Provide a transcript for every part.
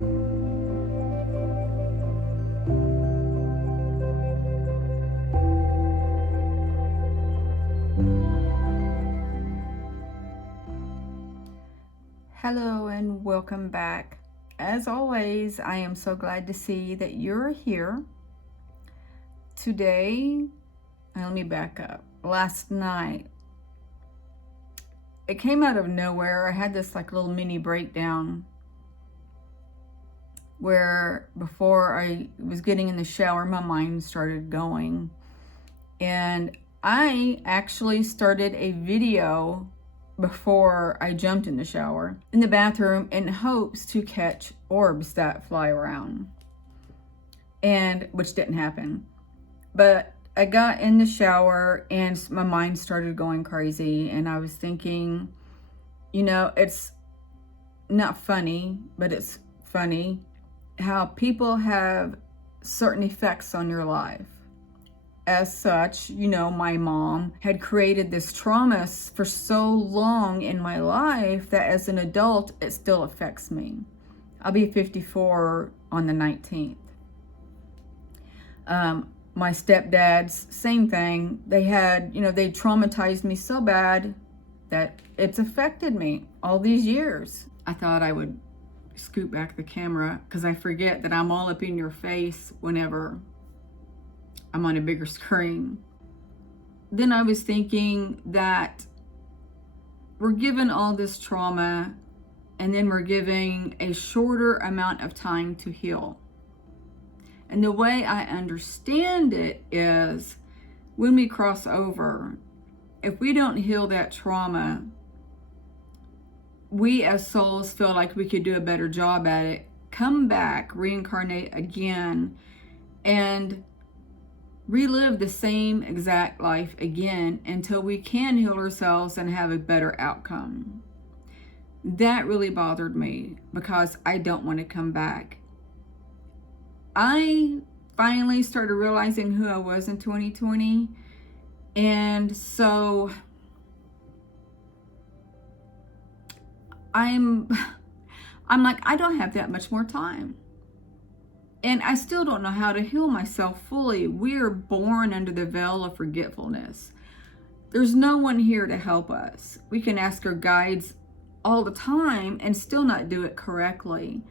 Hello and welcome back. As always, I am so glad to see that you're here. Today, let me back up. Last night, it came out of nowhere. I had this like little mini breakdown where before I was getting in the shower, my mind started going. And I actually started a video before I jumped in the shower in the bathroom in hopes to catch orbs that fly around, and which didn't happen. But I got in the shower and my mind started going crazy, and I was thinking, it's not funny, but it's funny how people have certain effects on your life. As such, my mom had created this trauma for so long in my life that as an adult, it still affects me. I'll be 54 on the 19th. My stepdads, same thing. They traumatized me so bad that it's affected me all these years. I thought I would scoot back the camera because I forget that I'm all up in your face whenever I'm on a bigger screen. Then I was thinking that we're given all this trauma and then we're giving a shorter amount of time to heal. And the way I understand it is when we cross over, if we don't heal that trauma, we as souls feel like we could do a better job at it, come back, reincarnate again, and relive the same exact life again until we can heal ourselves and have a better outcome. That really bothered me because I don't want to come back. I finally started realizing who I was in 2020, and so I'm like, I don't have that much more time. And I still don't know how to heal myself fully. We are born under the veil of forgetfulness. There's no one here to help us. We can ask our guides all the time and still not do it correctly.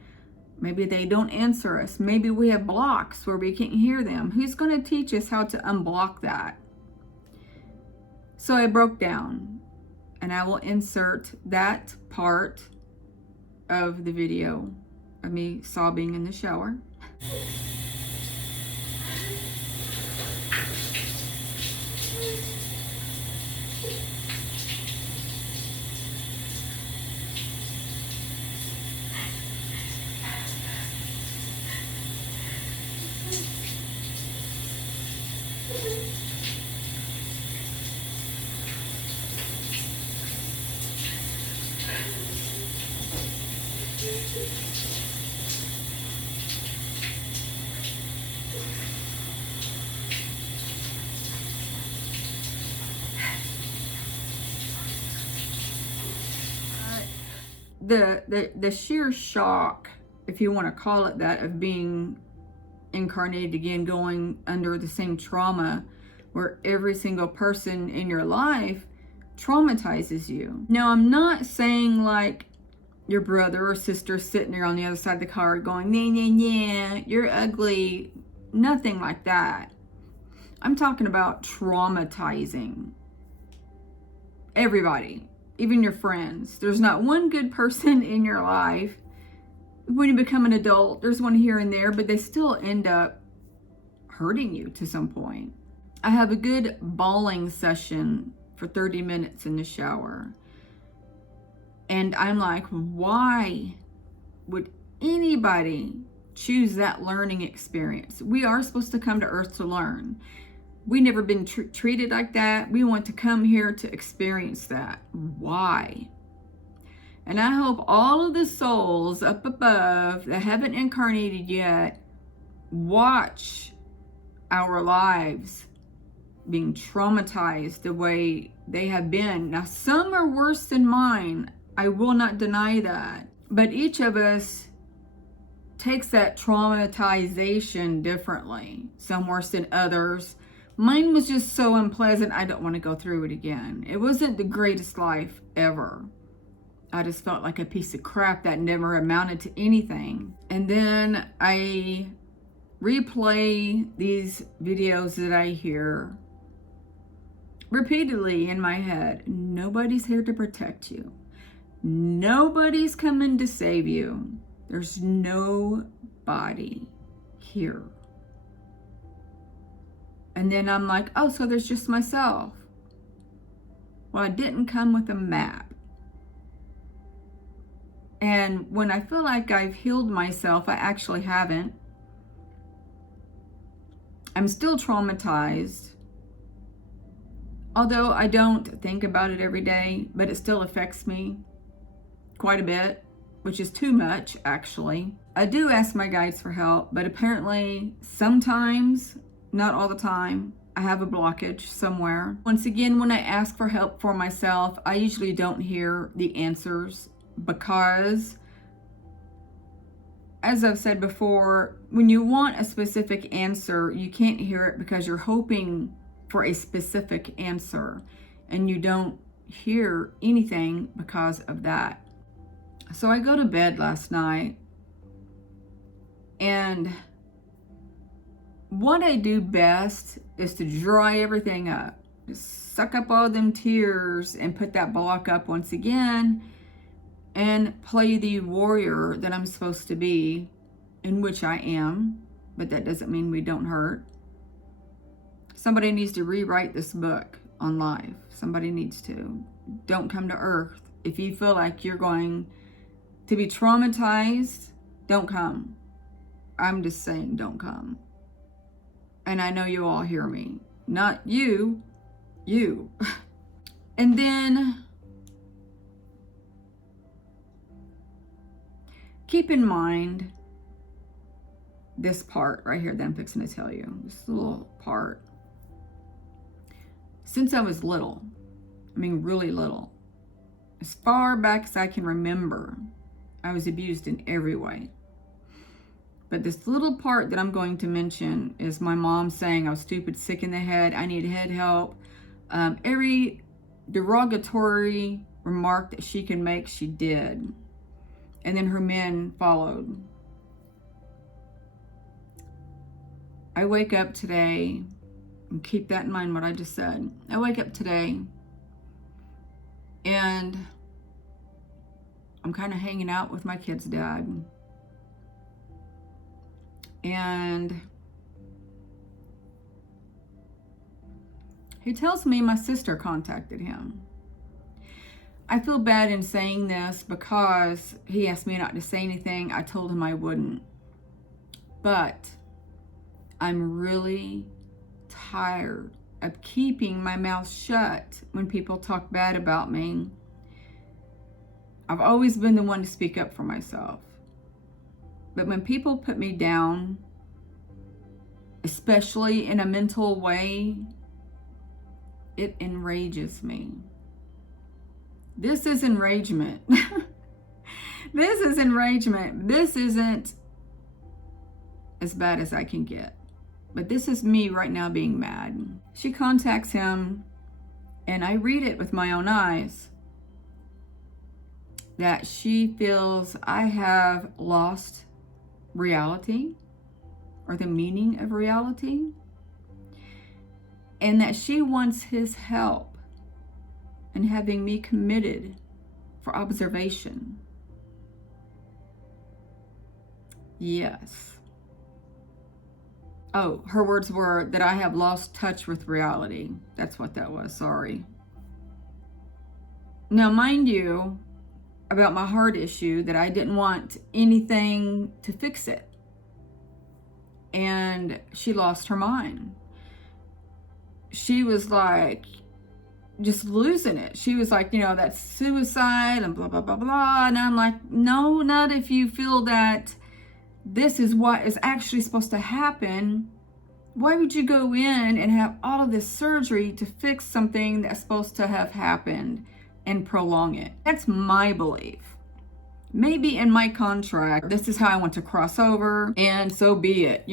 Maybe they don't answer us. Maybe we have blocks where we can't hear them. Who's going to teach us how to unblock that? So I broke down, and I will insert that part of the video of me sobbing in the shower. The sheer shock, if you want to call it that, of being incarnated again, going under the same trauma where every single person in your life traumatizes you. Now, I'm not saying like your brother or sister sitting there on the other side of the car going, nah, nah, nah, you're ugly. Nothing like that. I'm talking about traumatizing everybody, even your friends. There's not one good person in your life. When you become an adult, there's one here and there, but they still end up hurting you to some point. I have a good bawling session for 30 minutes in the shower. And I'm like, why would anybody choose that learning experience? We are supposed to come to Earth to learn. We never been treated like that. We want to come here to experience that. Why? And I hope all of the souls up above that haven't incarnated yet watch our lives being traumatized the way they have been. Now, some are worse than mine. I will not deny that. But each of us takes that traumatization differently. Some worse than others. Mine was just so unpleasant, I don't want to go through it again. It wasn't the greatest life ever. I just felt like a piece of crap that never amounted to anything. And then I replay these videos that I hear repeatedly in my head. Nobody's here to protect you. Nobody's coming to save you. There's nobody here. And then I'm like, oh, so there's just myself. Well, I didn't come with a map. And when I feel like I've healed myself, I actually haven't. I'm still traumatized. Although I don't think about it every day, but it still affects me quite a bit, which is too much, actually. I do ask my guides for help, but apparently sometimes, not all the time, I have a blockage somewhere. Once again, when I ask for help for myself, I usually don't hear the answers because, as I've said before, when you want a specific answer, you can't hear it because you're hoping for a specific answer and you don't hear anything because of that. So I go to bed last night, and what I do best is to dry everything up. Just suck up all them tears and put that block up once again and play the warrior that I'm supposed to be, in which I am, but that doesn't mean we don't hurt. Somebody needs to rewrite this book on life. Somebody needs to. Don't come to Earth. If you feel like you're going to be traumatized, don't come. I'm just saying, don't come. And I know you all hear me. Not you, you. And then keep in mind this part right here that I'm fixing to tell you. This little part. Since I was little, I mean really little, as far back as I can remember, I was abused in every way. But this little part that I'm going to mention is my mom saying I was stupid, sick in the head, I need head help. Every derogatory remark that she can make, she did. And then her men followed. I wake up today, and keep that in mind what I just said. I wake up today and I'm kind of hanging out with my kid's dad. And he tells me my sister contacted him. I feel bad in saying this because he asked me not to say anything. I told him I wouldn't. But I'm really tired of keeping my mouth shut when people talk bad about me. I've always been the one to speak up for myself. But when people put me down, especially in a mental way, it enrages me. This is enragement. This is enragement. This isn't as bad as I can get. But this is me right now being mad. She contacts him, and I read it with my own eyes, that she feels I have lost reality or the meaning of reality, and that she wants his help in having me committed for observation. Yes. Oh, her words were that I have lost touch with reality. That's what that was, sorry. Now, mind you, about my heart issue, that I didn't want anything to fix it. And she lost her mind. She was like, just losing it. She was like, that's suicide and blah, blah, blah, blah. And I'm like, no, not if you feel that this is what is actually supposed to happen. Why would you go in and have all of this surgery to fix something that's supposed to have happened and prolong it? That's my belief. maybe in my contract, this is how I want to cross over, and so be it,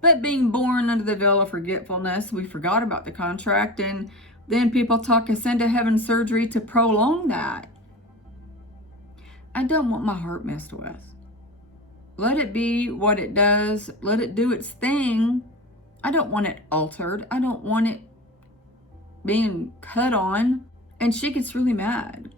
But being born under the veil of forgetfulness, we forgot about the contract, and then people talk us into having surgery to prolong that. I don't want my heart messed with. Let it be what it does. Let it do its thing. I don't want it altered. I don't want it being cut on. And she gets really mad.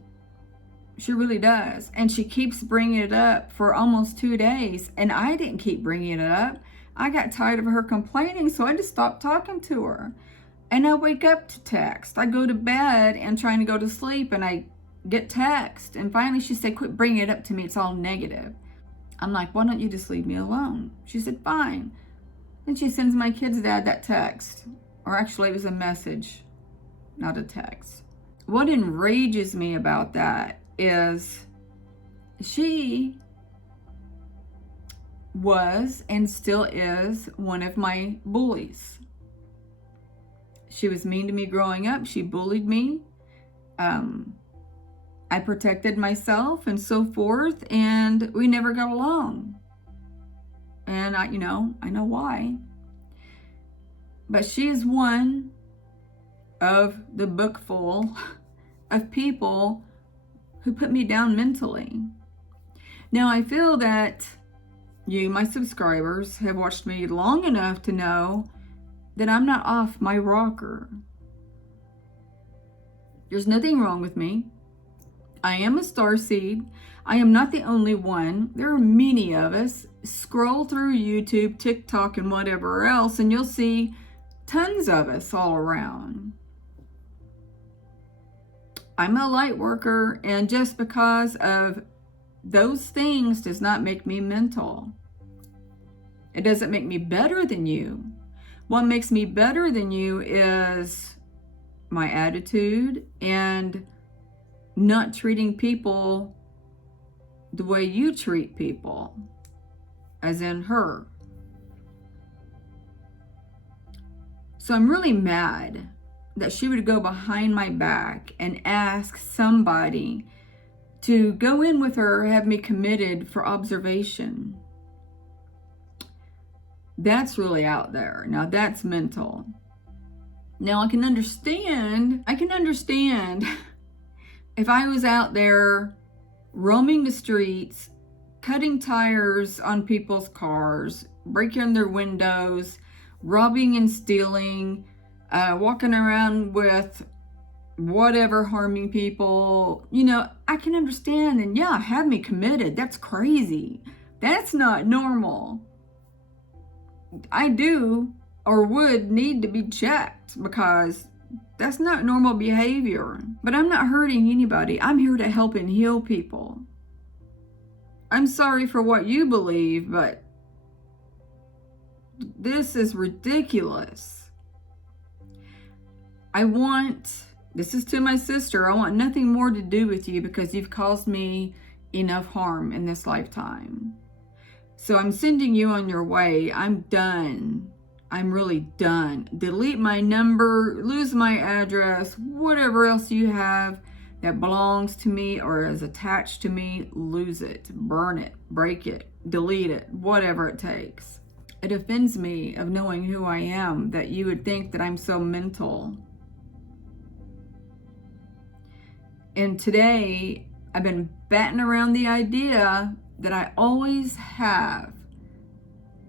She really does. And she keeps bringing it up for almost 2 days. And I didn't keep bringing it up. I got tired of her complaining, so I just stopped talking to her. And I wake up to text. I go to bed and trying to go to sleep, and I get text. And finally she said, quit bringing it up to me. It's all negative. I'm like, why don't you just leave me alone? She said, fine. Then she sends my kid's dad that text. Or actually, it was a message, not a text. What enrages me about that is she was and still is one of my bullies. She was mean to me growing up. She bullied me. I protected myself and so forth, and we never got along. And I know why. But she is one of the book full of people who put me down mentally. Now, I feel that you, my subscribers, have watched me long enough to know that I'm not off my rocker. There's nothing wrong with me. I am a starseed. I am not the only one. There are many of us. Scroll through YouTube, TikTok, and whatever else, and you'll see tons of us all around. I'm a light worker, and just because of those things does not make me mental. It doesn't make me better than you. What makes me better than you is my attitude and not treating people the way you treat people, as in her. So I'm really mad that she would go behind my back and ask somebody to go in with her, have me committed for observation. That's really out there. Now that's mental. Now I can understand if I was out there roaming the streets, cutting tires on people's cars, breaking their windows, robbing and stealing, walking around with whatever, harming people, I can understand. And yeah, have me committed. That's crazy. That's not normal. I do or would need to be checked because that's not normal behavior. But I'm not hurting anybody. I'm here to help and heal people. I'm sorry for what you believe, but this is ridiculous. This is to my sister, I want nothing more to do with you because you've caused me enough harm in this lifetime. So I'm sending you on your way. I'm done. I'm really done. Delete my number, lose my address, whatever else you have that belongs to me or is attached to me, lose it, burn it, break it, delete it, whatever it takes. It offends me of knowing who I am that you would think that I'm so mental. And today, I've been batting around the idea that I always have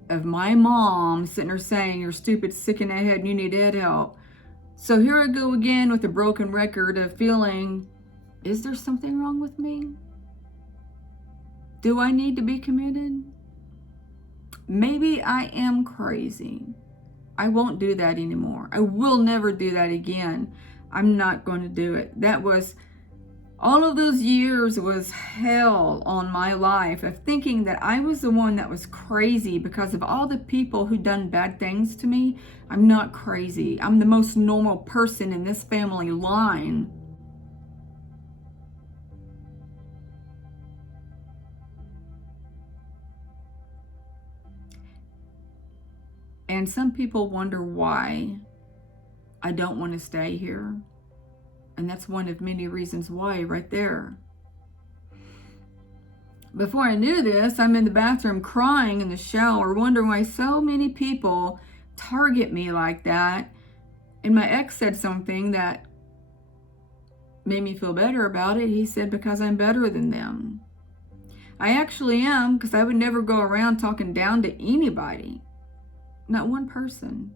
of my mom sitting there saying, you're stupid, sick in the head, and you need head help. So here I go again with a broken record of feeling, is there something wrong with me? Do I need to be committed? Maybe I am crazy. I won't do that anymore. I will never do that again. I'm not going to do it. All of those years was hell on my life of thinking that I was the one that was crazy because of all the people who done bad things to me. I'm not crazy. I'm the most normal person in this family line. And some people wonder why I don't want to stay here. And that's one of many reasons why right there. Before I knew this, I'm in the bathroom crying in the shower, wondering why so many people target me like that. And my ex said something that made me feel better about it. He said, because I'm better than them. I actually am, because I would never go around talking down to anybody. Not one person.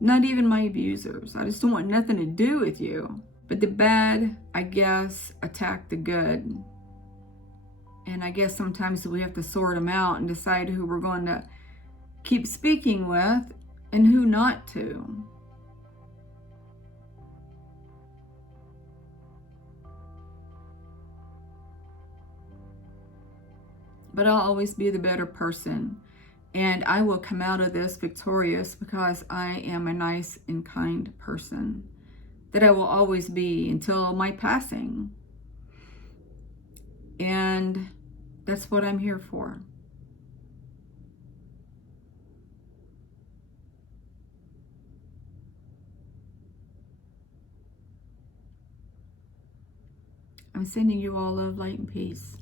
Not even my abusers. I just don't want nothing to do with you. But the bad, I guess, attack the good. And I guess sometimes we have to sort them out and decide who we're going to keep speaking with and who not to. But I'll always be the better person. And I will come out of this victorious because I am a nice and kind person. That I will always be until my passing. And that's what I'm here for. I'm sending you all love, light, and peace.